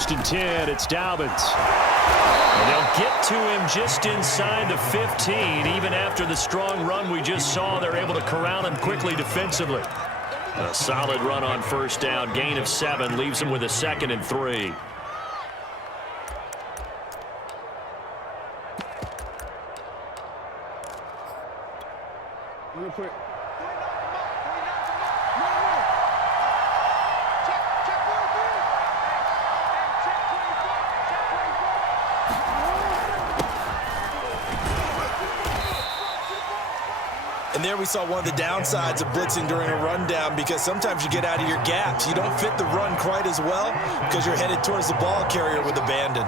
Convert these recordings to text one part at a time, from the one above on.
1st and 10. It's Dobbins. And they'll get to him just inside the 15. Even after the strong run we just saw, they're able to corral him quickly defensively. A solid run on 1st down. Gain of 7 leaves him with a 2nd and 3. Real quick. And there we saw one of the downsides of blitzing during a rundown, because sometimes you get out of your gaps. You don't fit the run quite as well because you're headed towards the ball carrier with abandon.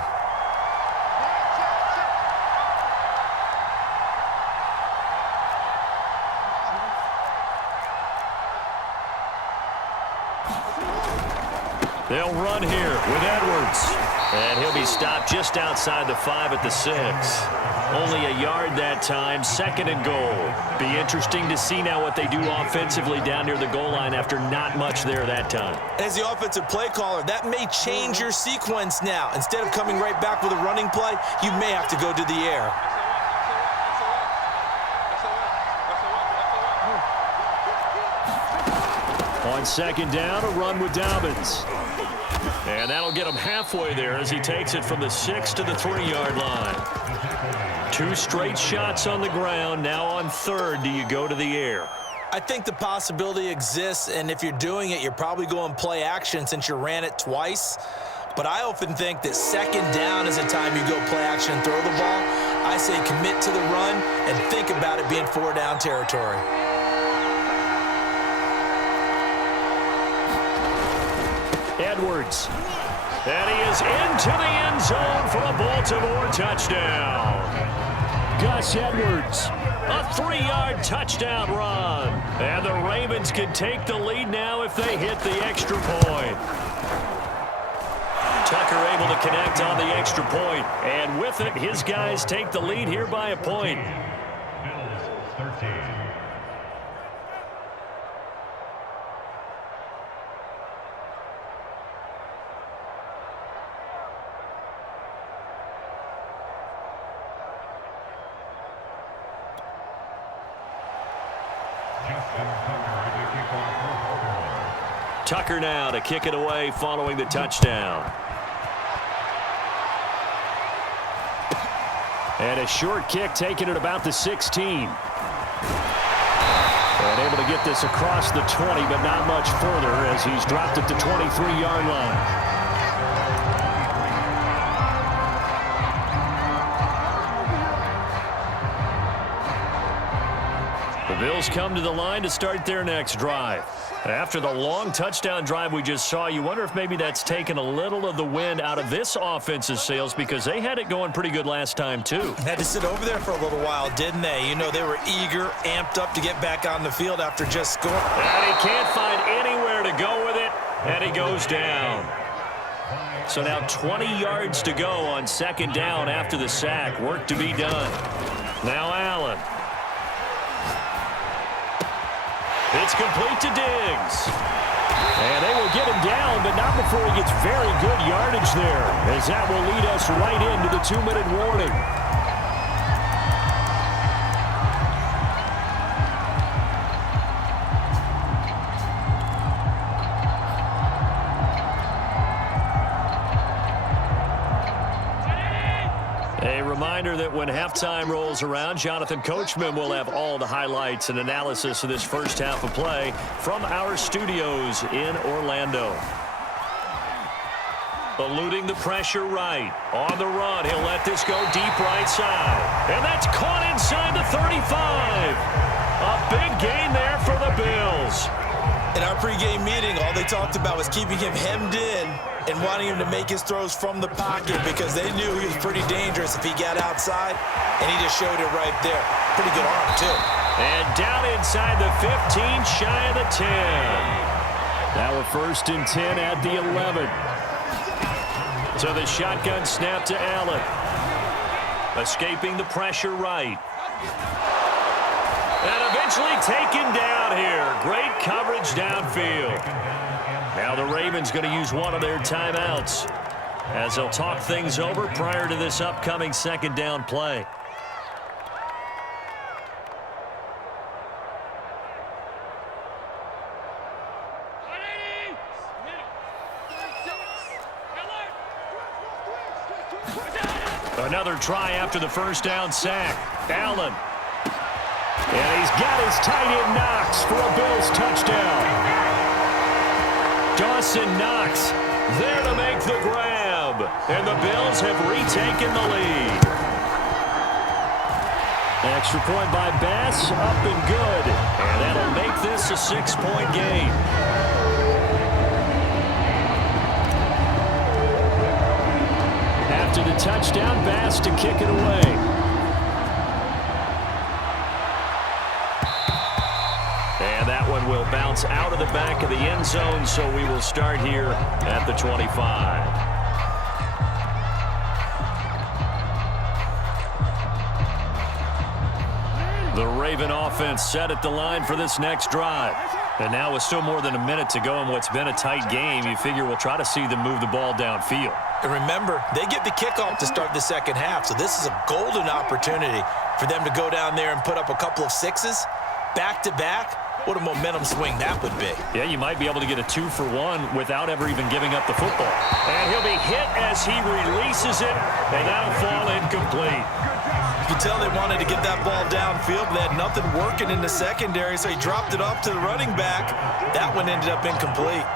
They'll run here with Edwards. And he'll be stopped just outside the 5 at the 6. Only a yard that time, 2nd and goal. Be interesting to see now what they do offensively down near the goal line after not much there that time. As the offensive play caller, that may change your sequence now. Instead of coming right back with a running play, you may have to go to the air. On 2nd down, a run with Dobbins. And that'll get him halfway there as he takes it from the 6 to the 3-yard line. 2 straight shots on the ground. Now on 3rd, do you go to the air? I think the possibility exists, and if you're doing it, you're probably going play action since you ran it twice. But I often think that 2nd down is a time you go play action and throw the ball. I say commit to the run and think about it being 4-down territory. Edwards. And he is into the end zone for a Baltimore touchdown. Gus Edwards, a 3-yard touchdown run. And the Ravens can take the lead now if they hit the extra point. Tucker able to connect on the extra point. And with it, his guys take the lead here by a point. Bills 13. Tucker now to kick it away following the touchdown. And a short kick taken at about the 16. And able to get this across the 20, but not much further as he's dropped at the 23-yard line. The Bills come to the line to start their next drive. After the long touchdown drive we just saw, you wonder if maybe that's taken a little of the wind out of this offense's sails, because they had it going pretty good last time too. Had to sit over there for a little while, didn't they? You know, they were eager, amped up to get back on the field after just scoring. And he can't find anywhere to go with it, and he goes down. So now 20 yards to go on 2nd down after the sack. Work to be done. Now Allen. It's complete to Diggs. And they will get him down, but not before he gets very good yardage there, as that will lead us right into the 2-minute warning. A reminder that when halftime rolls around, Jonathan Coachman will have all the highlights and analysis of this first half of play from our studios in Orlando. Eluding the pressure right. On the run, he'll let this go deep right side. And that's caught inside the 35. A big gain there for the Bills. In our pregame meeting, all they talked about was keeping him hemmed in and wanting him to make his throws from the pocket, because they knew he was pretty dangerous if he got outside, and he just showed it right there. Pretty good arm, too. And down inside the 15, shy of the 10. Now a 1st and 10 at the 11. So the shotgun snap to Allen. Escaping the pressure right. And eventually taken down here. Great coverage downfield. Now the Ravens going to use one of their timeouts. as they'll talk things over prior to this upcoming second down play. Another try after the first down sack. Allen. And he's got his tight end Knox for a Bills touchdown. Dawson Knox there to make the grab. And the Bills have retaken the lead. Extra point by Bass, up and good. And that'll make this a 6-point game. After the touchdown, Bass to kick it away. And that one will bounce out of the back of the end zone, so we will start here at the 25. The Raven offense set at the line for this next drive. And now with still more than a minute to go in what's been a tight game, you figure we'll try to see them move the ball downfield. And remember, they get the kickoff to start the second half, so this is a golden opportunity for them to go down there and put up a couple of sixes back-to-back. What a momentum swing that would be. Yeah, you might be able to get a 2-for-1 without ever even giving up the football. And he'll be hit as he releases it, and that'll fall incomplete. You can tell they wanted to get that ball downfield, but they had nothing working in the secondary, so he dropped it off to the running back. That one ended up incomplete.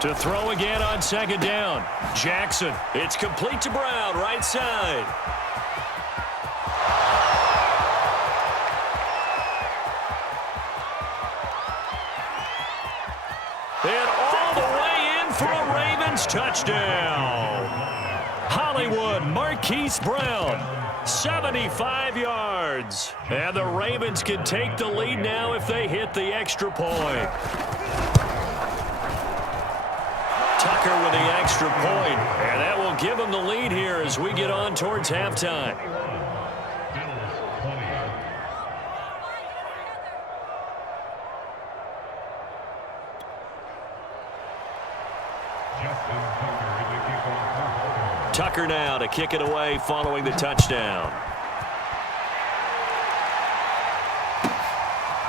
To throw again on second down. Jackson. It's complete to Brown, right side. And all the way in for a Ravens touchdown. Hollywood Marquise Brown, 75 yards. And the Ravens can take the lead now if they hit the extra point. Tucker with the extra point, and that will give them the lead here as we get on towards halftime. Tucker now to kick it away following the touchdown.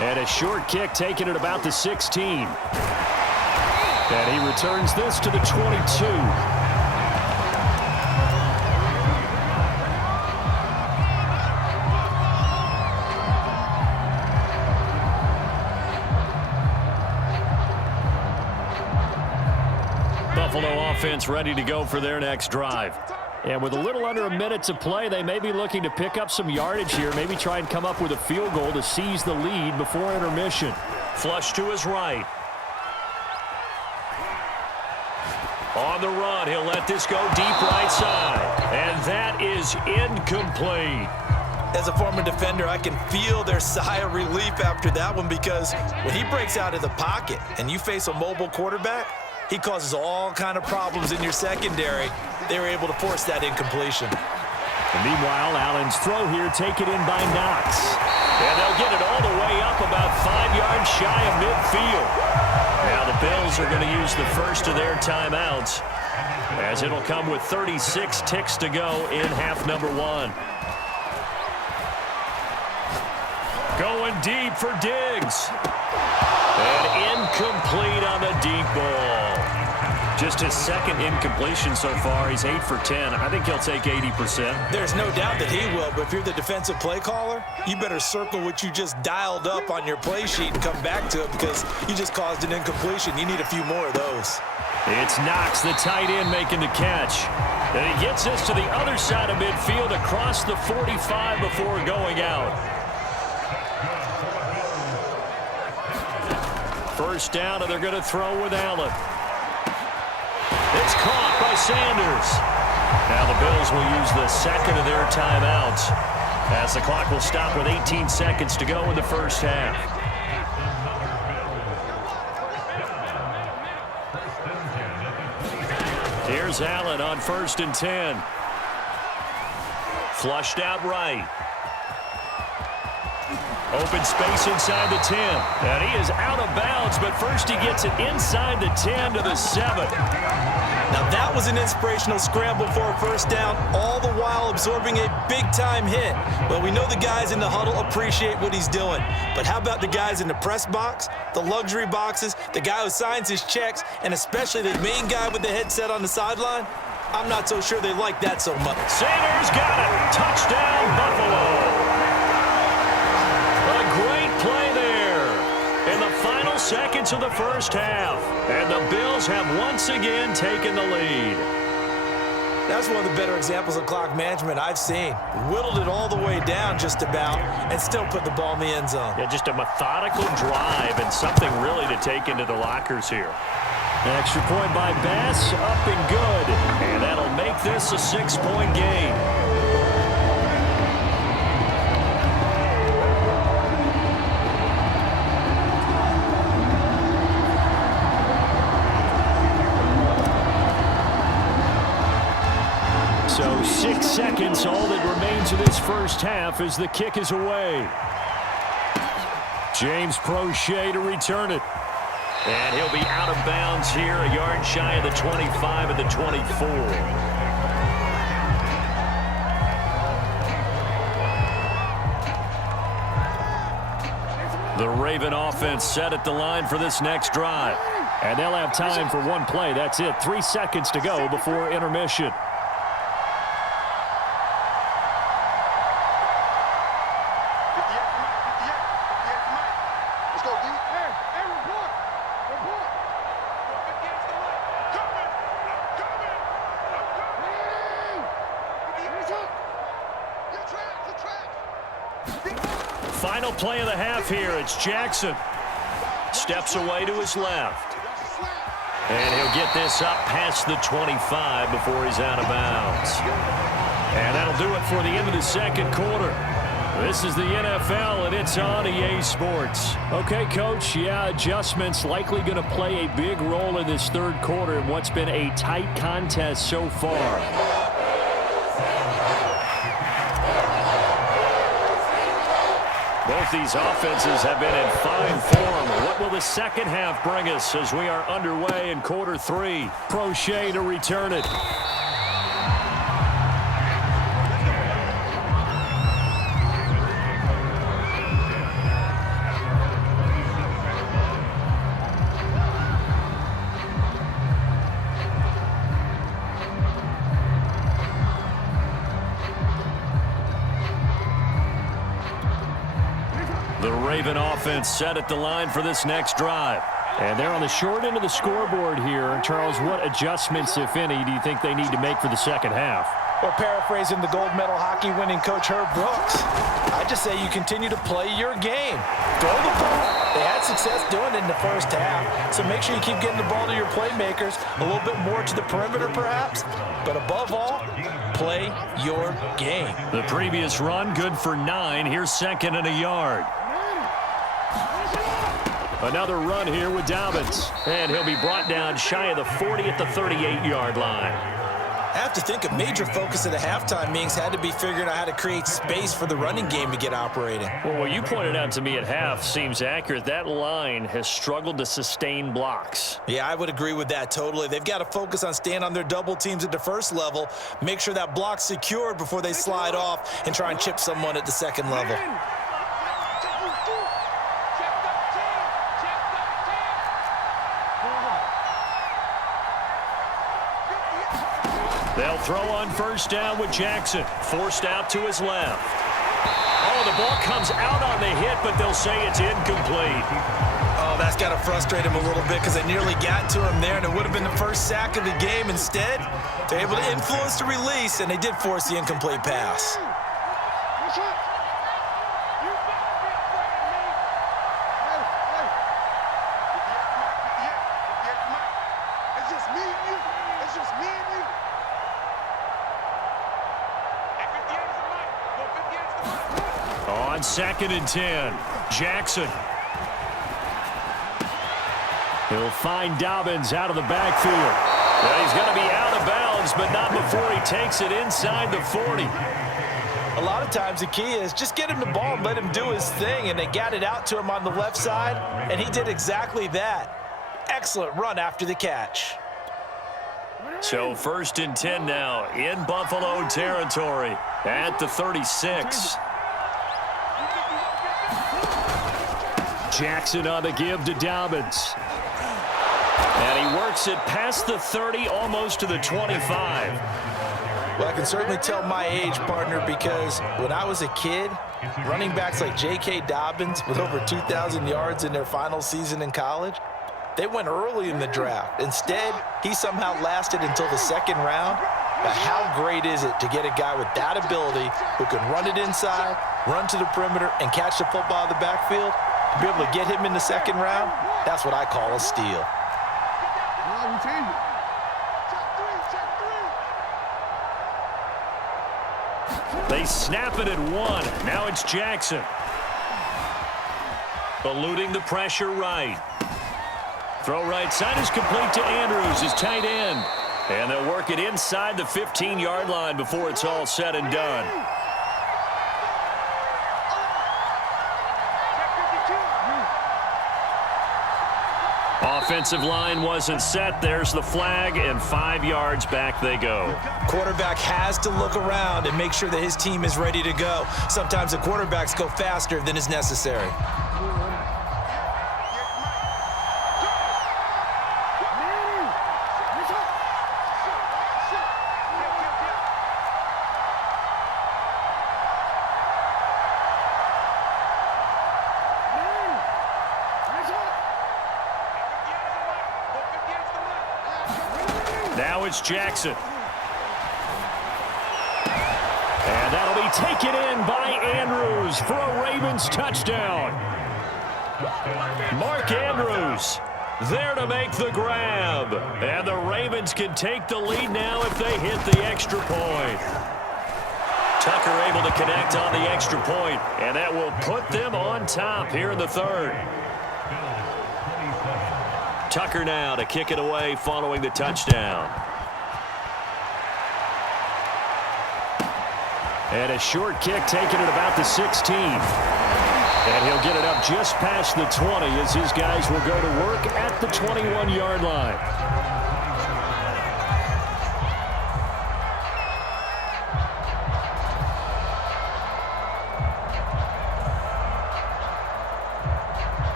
And a short kick taken at about the 16. And he returns this to the 22. Buffalo offense ready to go for their next drive. And with a little under a minute to play, they may be looking to pick up some yardage here, maybe try and come up with a field goal to seize the lead before intermission. Flush to his right. On the run, he'll let this go deep right side. And that is incomplete. As a former defender, I can feel their sigh of relief after that one, because when he breaks out of the pocket and you face a mobile quarterback, he causes all kind of problems in your secondary. They were able to force that incompletion. And meanwhile, Allen's throw here taken in by Knox. And they'll get it all the way up about 5 yards shy of midfield. Now the Bills are going to use the first of their timeouts, as it'll come with 36 ticks to go in half number 1. Going deep for Diggs. And incomplete on the deep ball. Just his second incompletion so far. He's 8 for 10. I think he'll take 80%. There's no doubt that he will, but if you're the defensive play caller, you better circle what you just dialed up on your play sheet and come back to it, because you just caused an incompletion. You need a few more of those. It's Knox, the tight end, making the catch. And he gets us to the other side of midfield across the 45 before going out. First down, and they're going to throw with Allen. It's caught by Sanders. Now the Bills will use the second of their timeouts, as the clock will stop with 18 seconds to go in the first half. Here's Allen on 1st and 10. Flushed out right. Open space inside the 10. And he is out of bounds, but first he gets it inside the 10 to the 7. Now that was an inspirational scramble for a first down, all the while absorbing a big-time hit. Well, we know the guys in the huddle appreciate what he's doing. But how about the guys in the press box, the luxury boxes, the guy who signs his checks, and especially the main guy with the headset on the sideline? I'm not so sure they like that so much. Sanders got it. Touchdown, Buffalo. A great play there in the final seconds of the first half. And the Bills have once again taken the lead. That's one of the better examples of clock management I've seen. Whittled it all the way down just about and still put the ball in the end zone. Yeah, just a methodical drive and something really to take into the lockers here. An extra point by Bass, up and good. And that'll make this a 6-point game. So 6 seconds, all that remains of this first half as the kick is away. James Prochet to return it. And he'll be out of bounds here, a yard shy of the 25 at the 24. The Raven offense set at the line for this next drive. And they'll have time for one play. That's it. 3 seconds to go before intermission. Final play of the half here. It's Jackson. Steps away to his left. And he'll get this up past the 25 before he's out of bounds. And that'll do it for the end of the second quarter. This is the NFL, and it's on EA Sports. Okay, Coach, yeah, adjustments likely going to play a big role in this third quarter in what's been a tight contest so far. Both these offenses have been in fine form. What will the second half bring us as we are underway in quarter 3? Prochet to return it. The Raven offense set at the line for this next drive. And they're on the short end of the scoreboard here. Charles, what adjustments, if any, do you think they need to make for the second half? Well, paraphrasing the gold medal hockey winning coach Herb Brooks, I just say you continue to play your game. Throw the ball. They had success doing it in the first half, so make sure you keep getting the ball to your playmakers, a little bit more to the perimeter perhaps, but above all, play your game. The previous run, good for 9. Here's 2nd and a yard. Another run here with Dobbins. And he'll be brought down shy of the 40 at the 38-yard line. I have to think a major focus of the halftime meetings had to be figuring out how to create space for the running game to get operating. Well, what you pointed out to me at half seems accurate. That line has struggled to sustain blocks. Yeah, I would agree with that totally. They've got to focus on staying on their double teams at the first level, make sure that block's secured before they slide off and try and chip someone at the second level. They'll throw on first down with Jackson. Forced out to his left. Oh, the ball comes out on the hit, but they'll say it's incomplete. Oh, that's got to frustrate him a little bit because they nearly got to him there, and it would have been the first sack of the game. Instead, they're able to influence the release, and they did force the incomplete pass. On 2nd and 10, Jackson. He'll find Dobbins out of the backfield. Well, he's going to be out of bounds, but not before he takes it inside the 40. A lot of times the key is just get him the ball and let him do his thing, and they got it out to him on the left side, and he did exactly that. Excellent run after the catch. So 1st and 10 now in Buffalo territory at the 36. Jackson on the give to Dobbins. And he works it past the 30, almost to the 25. Well, I can certainly tell my age, partner, because when I was a kid, running backs like J.K. Dobbins with over 2,000 yards in their final season in college, they went early in the draft. Instead, he somehow lasted until the 2nd round. But how great is it to get a guy with that ability who can run it inside, run to the perimeter, and catch the football in the backfield? To be able to get him in the 2nd round, that's what I call a steal. They snap it at 1. Now it's Jackson. Eluding the pressure right. Throw right side is complete to Andrews, his tight end. And they'll work it inside the 15-yard line before it's all said and done. Offensive line wasn't set. There's the flag, and 5 yards back they go. Quarterback has to look around and make sure that his team is ready to go. Sometimes the quarterbacks go faster than is necessary. Now it's Jackson. And that'll be taken in by Andrews for a Ravens touchdown. Mark Andrews there to make the grab. And the Ravens can take the lead now if they hit the extra point. Tucker able to connect on the extra point, and that will put them on top here in the 3rd. Tucker now to kick it away following the touchdown. And a short kick taken at about the 16. And he'll get it up just past the 20 as his guys will go to work at the 21-yard line.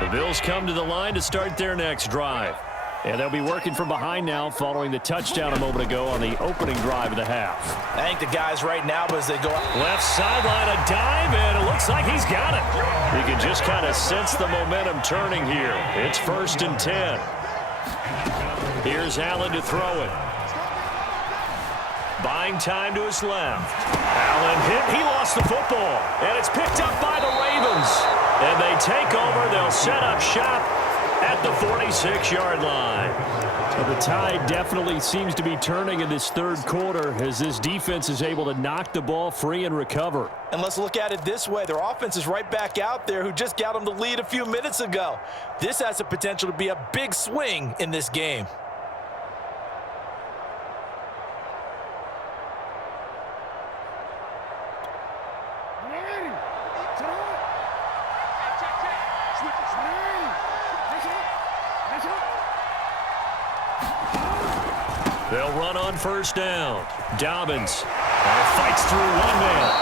The Bills come to the line to start their next drive. And they'll be working from behind now following the touchdown a moment ago on the opening drive of the half. I think the guys right now, as they go left sideline, a dive, and it looks like he's got it. You can just kind of sense the momentum turning here. It's 1st and 10. Here's Allen to throw it. Buying time to his left. Allen hit. He lost the football. And it's picked up by the Ravens. And they take over. They'll set up shop at the 46-yard line. So the tide definitely seems to be turning in this 3rd quarter as this defense is able to knock the ball free and recover. And let's look at it this way. Their offense is right back out there who just got them the lead a few minutes ago. This has the potential to be a big swing in this game. They'll run on 1st down. Dobbins fights through 1 man.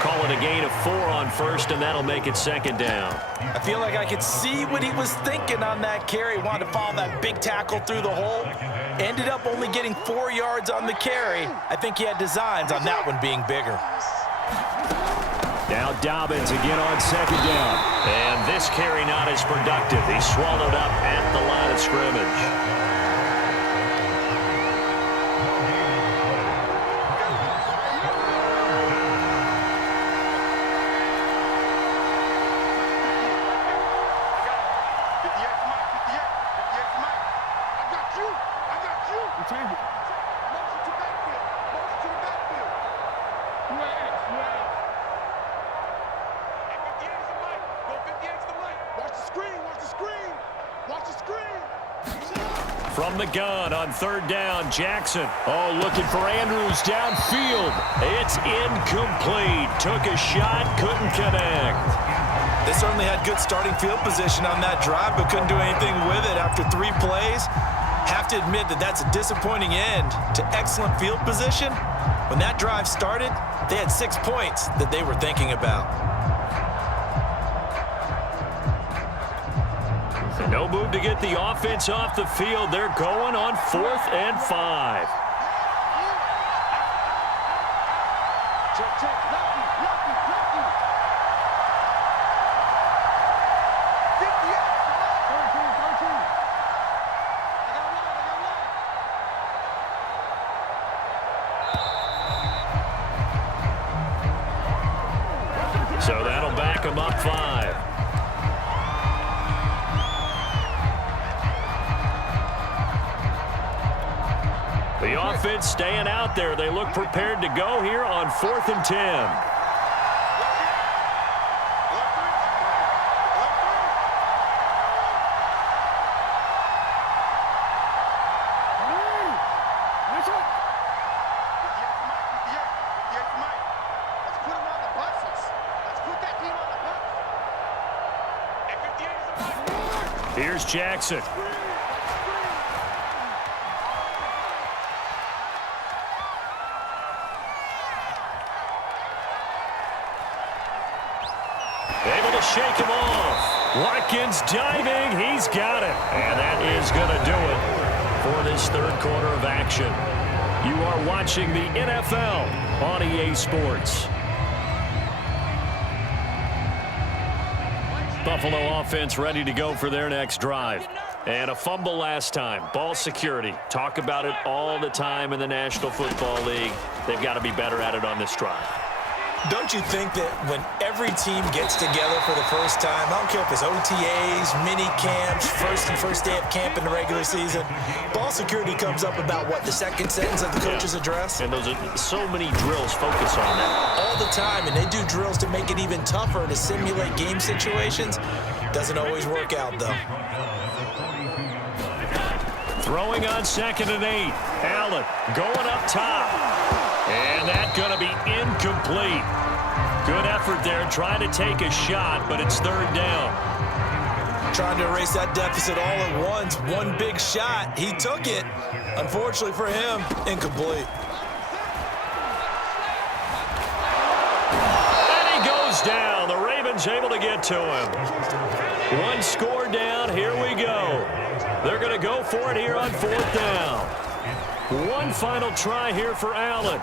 Call it a gain of 4 on 1st, and that'll make it 2nd down. I feel like I could see what he was thinking on that carry. Wanted to follow that big tackle through the hole. Ended up only getting 4 yards on the carry. I think he had designs on that one being bigger. Now Dobbins again on 2nd down. And this carry not as productive. He's swallowed up at the line of scrimmage. From the gun on third down, Jackson. Oh, looking for Andrews downfield. It's incomplete. Took a shot, couldn't connect. They certainly had good starting field position on that drive, but couldn't do anything with it after 3 plays. Have to admit that that's a disappointing end to excellent field position. When that drive started, they had 6 points that they were thinking about. No move to get the offense off the field. They're going on 4th and 5. So that'll back them up 5. The offense staying out there. They look prepared to go here on 4th and 10. Here's Jackson. Able to shake him off. Watkins diving. He's got it. And that is going to do it for this third quarter of action. You are watching the NFL on EA Sports. Buffalo offense ready to go for their next drive. And a fumble last time. Ball security. Talk about it all the time in the National Football League. They've got to be better at it on this drive. Don't you think that when every team gets together for the first time, I don't care if it's OTAs, mini camps, first day of camp in the regular season, ball security comes up about what, the second sentence of the coach's address? And those are so many drills focus on that. All the time, and they do drills to make it even tougher to simulate game situations. Doesn't always work out, though. Throwing on 2nd and 8. Allen going up top. And that's going to be incomplete. Good effort there trying to take a shot, but it's 3rd down. Trying to erase that deficit all at once. One big shot. He took it. Unfortunately for him, incomplete. And he goes down. The Ravens able to get to him. 1 score down. Here we go. They're going to go for it here on 4th down. 1 final try here for Allen.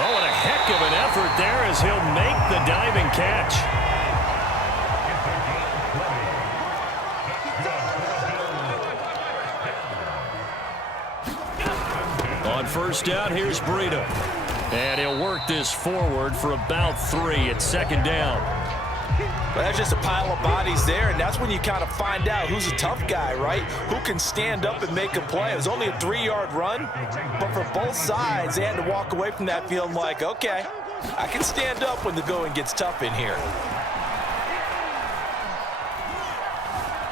Oh, and a heck of an effort there as he'll make the diving catch. On 1st down, here's Breida. And he'll work this forward for about 3 at 2nd down. But that's just a pile of bodies there, and that's when you kind of find out who's a tough guy, right? Who can stand up and make a play. It was only a 3-yard run, but for both sides, they had to walk away from that feeling like, okay, I can stand up when the going gets tough in here.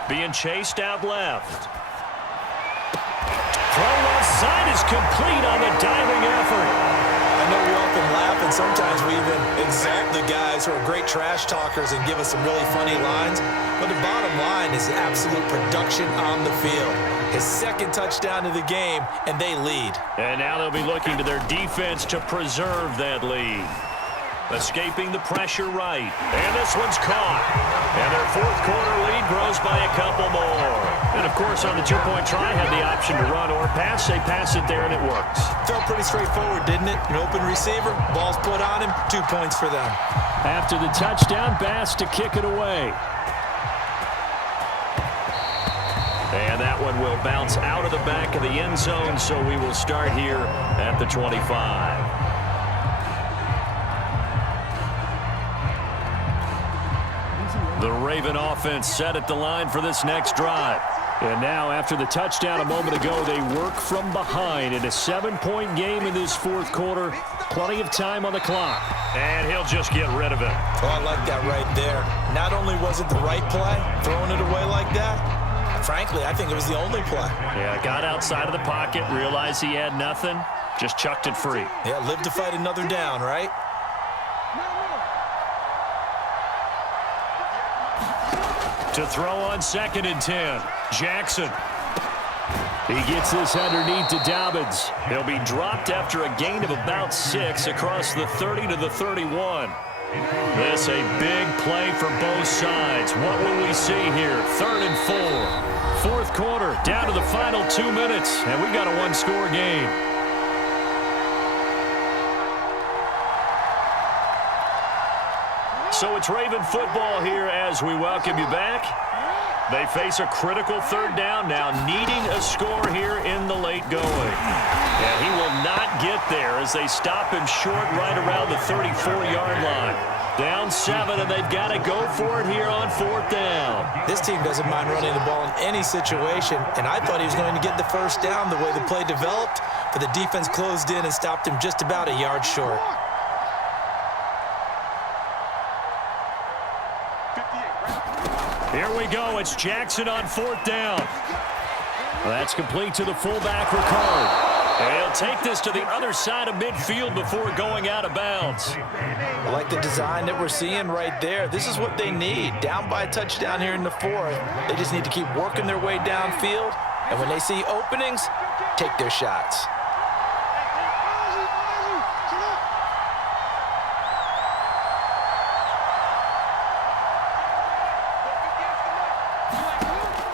Being chased out left. Throw left side is complete on the diving effort. I know we often laugh, and sometimes we even exalt the guys who are great trash talkers and give us some really funny lines. But the bottom line is absolute production on the field. His 2nd touchdown of the game, and they lead. And now they'll be looking to their defense to preserve that lead. Escaping the pressure right. And this one's caught. And their 4th quarter lead grows by a couple more. And, of course, on the 2-point try, had the option to run or pass. They pass it there, and it works. Felt pretty straightforward, didn't it? An open receiver, ball's put on him, 2 points for them. After the touchdown, Bass to kick it away. And that one will bounce out of the back of the end zone, so we will start here at the 25. The Raven offense set at the line for this next drive. And now, after the touchdown a moment ago, they work from behind in a 7-point game in this 4th quarter. Plenty of time on the clock. And he'll just get rid of it. Oh, I like that right there. Not only was it the right play, throwing it away like that, I frankly, I think it was the only play. Yeah, got outside of the pocket, realized he had nothing, just chucked it free. Yeah, live to fight another down, right? To throw on 2nd and 10, Jackson. He gets this underneath to Dobbins. He'll be dropped after a gain of about 6 across the 30 to the 31. This a big play for both sides. What will we see here? 3rd and 4. 4th quarter, down to the final 2 minutes, and we got a one-score game. So it's Raven football here as we welcome you back. They face a critical 3rd down now, needing a score here in the late going. And he will not get there as they stop him short right around the 34-yard line. Down 7, and they've got to go for it here on 4th down. This team doesn't mind running the ball in any situation, and I thought he was going to get the 1st down the way the play developed, but the defense closed in and stopped him just about a yard short. Here we go. It's Jackson on 4th down. That's complete to the fullback, Ricard. And he'll take this to the other side of midfield before going out of bounds. I like the design that we're seeing right there. This is what they need. Down by a touchdown here in the 4th. They just need to keep working their way downfield. And when they see openings, take their shots.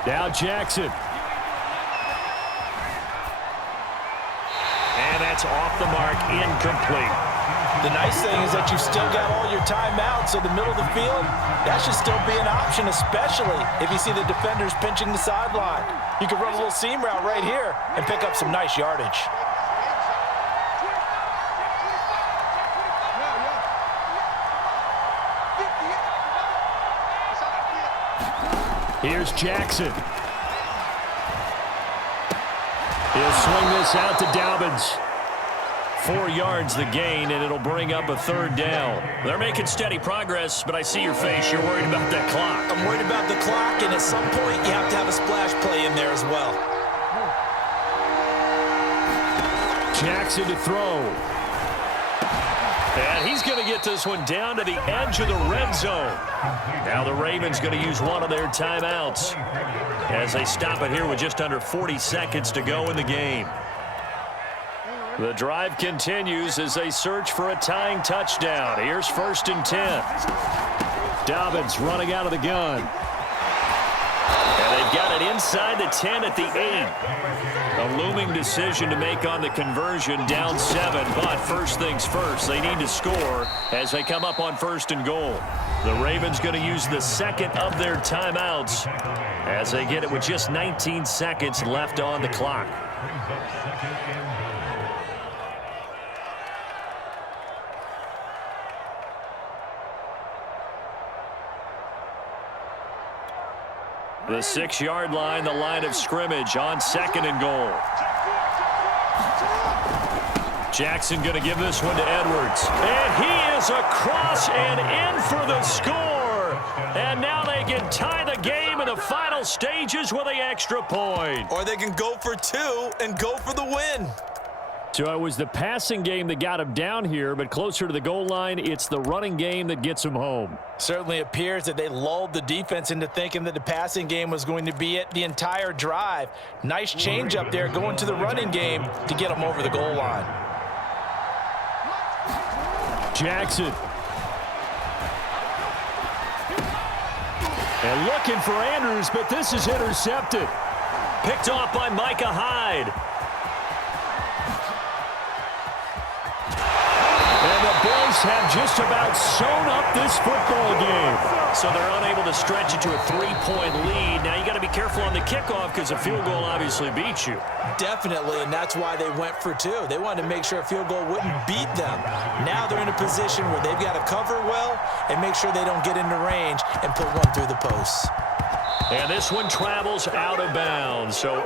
Now Jackson. And that's off the mark, incomplete. The nice thing is that you've still got all your timeouts, so the middle of the field, that should still be an option, especially if you see the defenders pinching the sideline. You can run a little seam route right here and pick up some nice yardage. Here's Jackson. He'll swing this out to Dobbins. 4 yards the gain, and it'll bring up a 3rd down. They're making steady progress, but I see your face. You're worried about that clock. I'm worried about the clock, and at some point, you have to have a splash play in there as well. Jackson to throw. And he's going to get this one down to the edge of the red zone. Now the Ravens going to use one of their timeouts as they stop it here with just under 40 seconds to go in the game. The drive continues as they search for a tying touchdown. Here's 1st and 10. Dobbins running out of the gun. And they've got it inside the 10 at the 8. A looming decision to make on the conversion, down 7. But first things first, they need to score as they come up on 1st and goal. The Ravens going to use the 2nd of their timeouts as they get it with just 19 seconds left on the clock. The 6-yard line, the line of scrimmage on 2nd and goal. Jackson going to give this one to Edwards. And he is across and in for the score. And now they can tie the game in the final stages with the extra point. Or they can go for 2 and go for the win. So it was the passing game that got him down here, but closer to the goal line, it's the running game that gets him home. Certainly appears that they lulled the defense into thinking that the passing game was going to be it the entire drive. Nice change up there going to the running game to get them over the goal line. Jackson. And looking for Andrews, but this is intercepted. Picked off by Micah Hyde. Have just about sewn up this football game. So they're unable to stretch it to a 3-point lead. Now you got to be careful on the kickoff because a field goal obviously beats you. Definitely, and that's why they went for 2. They wanted to make sure a field goal wouldn't beat them. Now they're in a position where they've got to cover well and make sure they don't get into range and put one through the posts. And this one travels out of bounds. So